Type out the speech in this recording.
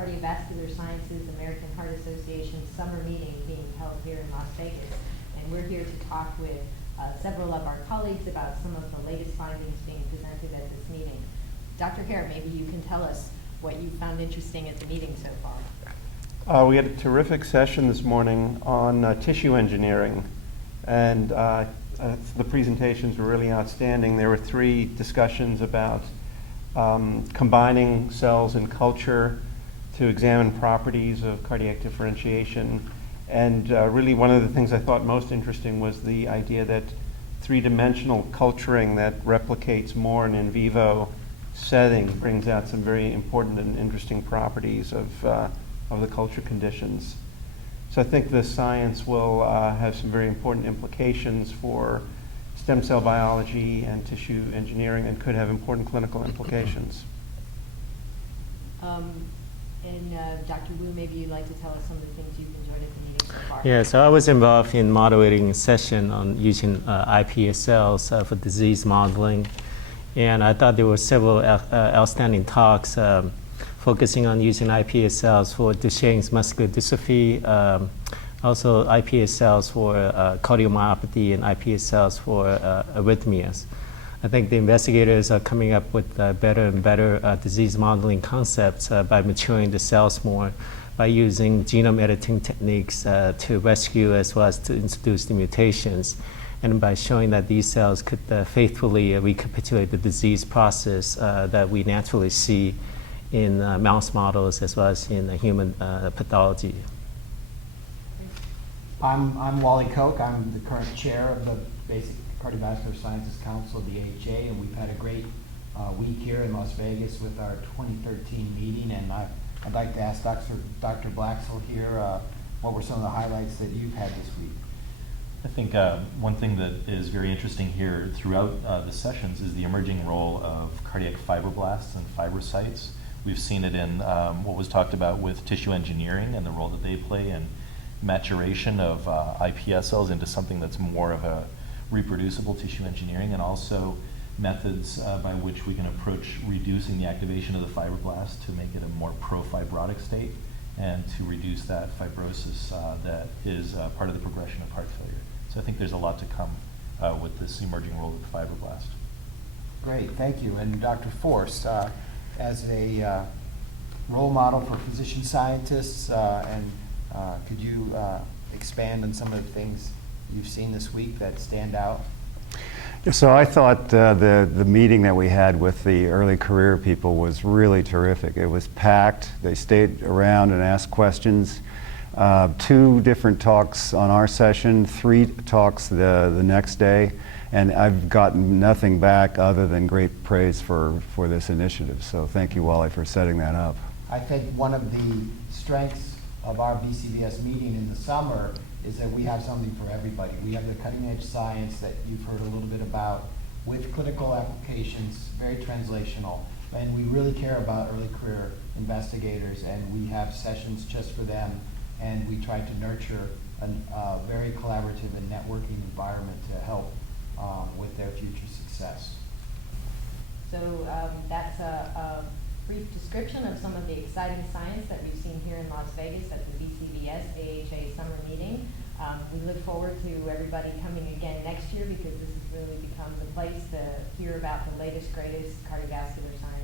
Cardiovascular Sciences American Heart Association summer meeting being held here in Las Vegas. And we're here to talk with several of our colleagues about some of the latest findings being presented at this meeting. Dr. Hare, maybe you can tell us what you found interesting at the meeting so far. We had a terrific session this morning on tissue engineering, and the presentations were really outstanding. There were 3 discussions about combining cells and culture to examine properties of cardiac differentiation. And really one of the things I thought most interesting was the idea that 3-dimensional culturing that replicates more in vivo setting brings out some very important and interesting properties of the culture conditions. So I think the science will have some very important implications for stem cell biology and tissue engineering, and could have important clinical implications. And Dr. Wu, maybe you'd like to tell us some of the things you've enjoyed at the meeting so far. Yeah, so I was involved in moderating a session on using iPS cells for disease modeling. And I thought there were several outstanding talks focusing on using iPS cells for Duchenne's muscular dystrophy, also iPS cells for cardiomyopathy, and iPS cells for arrhythmias. I think the investigators are coming up with better and better disease modeling concepts by maturing the cells more, by using genome editing techniques to rescue as well as to introduce the mutations, and by showing that these cells could faithfully recapitulate the disease process that we naturally see in mouse models as well as in human pathology. I'm Wally Koch. I'm the current chair of the Basic Cardiovascular Sciences Council of the AHA, and we've had a great week here in Las Vegas with our 2013 meeting. And I'd like to ask Dr. Blaxall here, what were some of the highlights that you've had this week? I think one thing that is very interesting here throughout the sessions is the emerging role of cardiac fibroblasts and fibrocytes. We've seen it in what was talked about with tissue engineering and the role that they play in maturation of iPS cells into something that's more of a reproducible tissue engineering, and also methods by which we can approach reducing the activation of the fibroblast to make it a more pro-fibrotic state and to reduce that fibrosis that is part of the progression of heart failure. So I think there's a lot to come with this emerging role of the fibroblast. Great, thank you. And Dr. Forst, as a role model for physician scientists, could you expand on some of the things you've seen this week that stand out? So I thought the meeting that we had with the early career people was really terrific. It was packed. They stayed around and asked questions. 2 different talks on our session, 3 talks the next day, and I've gotten nothing back other than great praise for this initiative. So thank you, Wally, for setting that up. I think one of the strengths of our BCVS meeting in the summer is that we have something for everybody. We have the cutting edge science that you've heard a little bit about with clinical applications, very translational, and we really care about early career investigators, and we have sessions just for them, and we try to nurture a very collaborative and networking environment to help with their future success. So that's a brief description of some of the exciting science that we've seen here in Las Vegas at the BCVS AHA summer meeting. We look forward to everybody coming again next year, because this has really become the place to hear about the latest, greatest cardiovascular science.